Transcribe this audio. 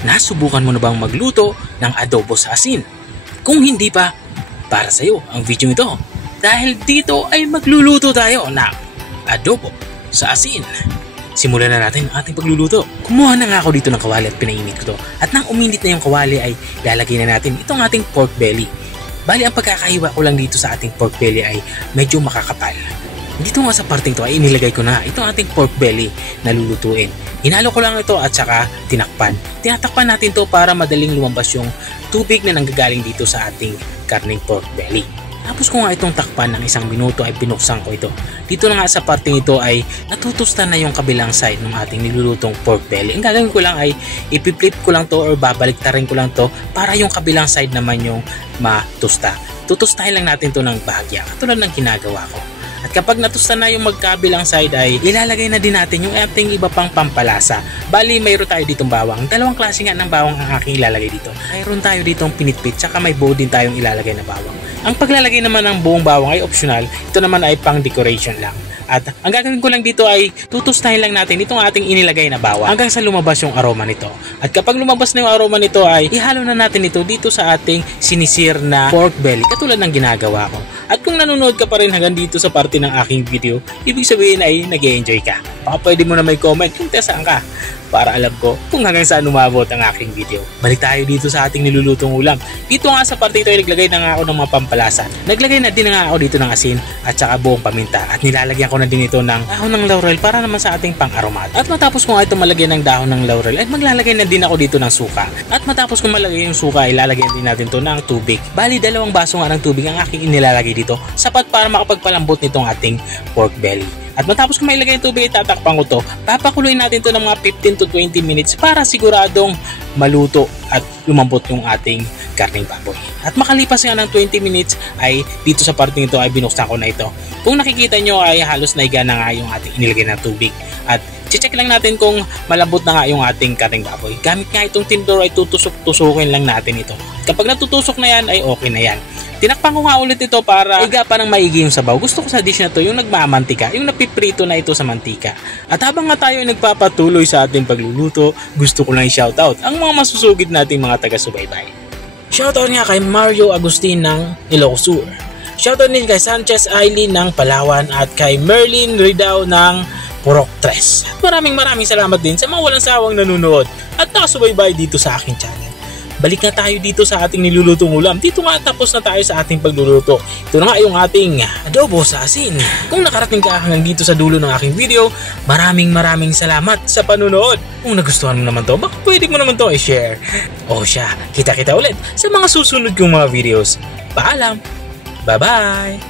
Nasubukan mo na bang magluto ng adobo sa asin? Kung hindi pa, para sa iyo ang video ito. Dahil dito ay magluluto tayo ng adobo sa asin. Simulan na natin ang ating pagluluto. Kumuha na nga ako dito ng kawali at pinainit ko to. At nang uminit na yung kawali ay lalagay na natin itong ating pork belly. Bali ang pagkakahiwa ko lang dito sa ating pork belly ay medyo makakapal. Dito nga sa parting to ay inilagay ko na itong ating pork belly na lulutuin. Hinalo ko lang ito at saka tinakpan. Tinatakpan natin to para madaling lumabas yung tubig na nanggagaling dito sa ating karning pork belly. Tapos ko nga itong takpan ng 1 minuto ay binuksan ko ito. Dito na nga sa parting ito ay natutusta na yung kabilang side ng ating nilulutong pork belly. Ang gagawin ko lang ay ipiflip ko lang to or babaliktarin ko lang to para yung kabilang side naman yung matusta. Tutustahin lang natin to ng bahagya katulad ng ginagawa ko. At kapag natusta na yung magkabilang side ay ilalagay na din natin yung ating iba pang pampalasa. Bali mayroon tayo ditong bawang. Dalawang klase nga ng bawang ang aking ilalagay dito. Mayroon tayo ditong pinitpit tsaka may buo din tayong ilalagay na bawang. Ang paglalagay naman ng buong bawang ay optional. Ito naman ay pang decoration lang. At ang gagawin ko lang dito ay tutustahin lang natin itong ating inilagay na bawang hanggang sa lumabas yung aroma nito. At kapag lumabas na yung aroma nito ay ihalo na natin ito dito sa ating sinisir na pork belly katulad ng ginagawa ko. At kung nanonood ka pa rin hanggang dito sa parte ng aking video, ibig sabihin ay nag-e-enjoy ka. Baka pwede mo na may comment kung saan ka para alam ko kung hanggang saan umabot ang aking video. Balik tayo dito sa ating nilulutong ulam. Dito nga sa parte ito ay naglagay na nga ako ng mga pampalasa. Naglagay na din na nga ako dito ng asin at saka buong paminta. At nilalagyan ko na din ito ng dahon ng laurel para naman sa ating pang-aromat. At matapos ko nga ito malagyan ng dahon ng laurel ay maglalagay na din ako dito ng suka. At matapos ko malagay yung suka ay lalagyan din natin to ng tubig. Bali 2 baso nga ng tubig ang aking inilalagay dito. Sapat para makapagpalambot nitong ating pork belly. At matapos ko mailagay yung tubig, tatakpan ko to. Papakuluin natin to ng mga 15 to 20 minutes para siguradong maluto at lumambot yung ating karning baboy. At makalipas nga ng 20 minutes ay dito sa parting ito ay binuksan ko na ito. Kung nakikita nyo ay halos naiga na nga yung ating inilagay na tubig. At check lang natin kung malambot na nga yung ating karning baboy. Gamit nga itong tinidor ay tutusok-tusukin lang natin ito. Kapag natutusok na yan ay okay na yan. Tinakpan ko nga ulit ito para iga pa ng maigi yung sabaw. Gusto ko sa dish na to yung nagmamantika, yung napiprito na ito sa mantika. At habang nga tayo nagpapatuloy sa ating pagluluto, gusto ko lang i-shoutout ang mga masusugid nating mga taga-subaybay. Shoutout nga kay Mario Agustin ng Ilocos Sur. Shoutout din kay Sanchez Aileen ng Palawan at kay Merlin Ridao ng Purok 3. At maraming salamat din sa mga walang sawang nanonood at nakasubaybay dito sa aking channel. Balik na tayo dito sa ating nilulutong ulam. Dito nga tapos na tayo sa ating pagluluto. Ito na nga yung ating adobo sa asin. Kung nakarating ka hanggang dito sa dulo ng aking video, maraming salamat sa panunood. Kung nagustuhan mo naman to, baka pwede mo naman to i-share. O siya, kita-kita ulit sa mga susunod kong mga videos. Paalam! Bye-bye!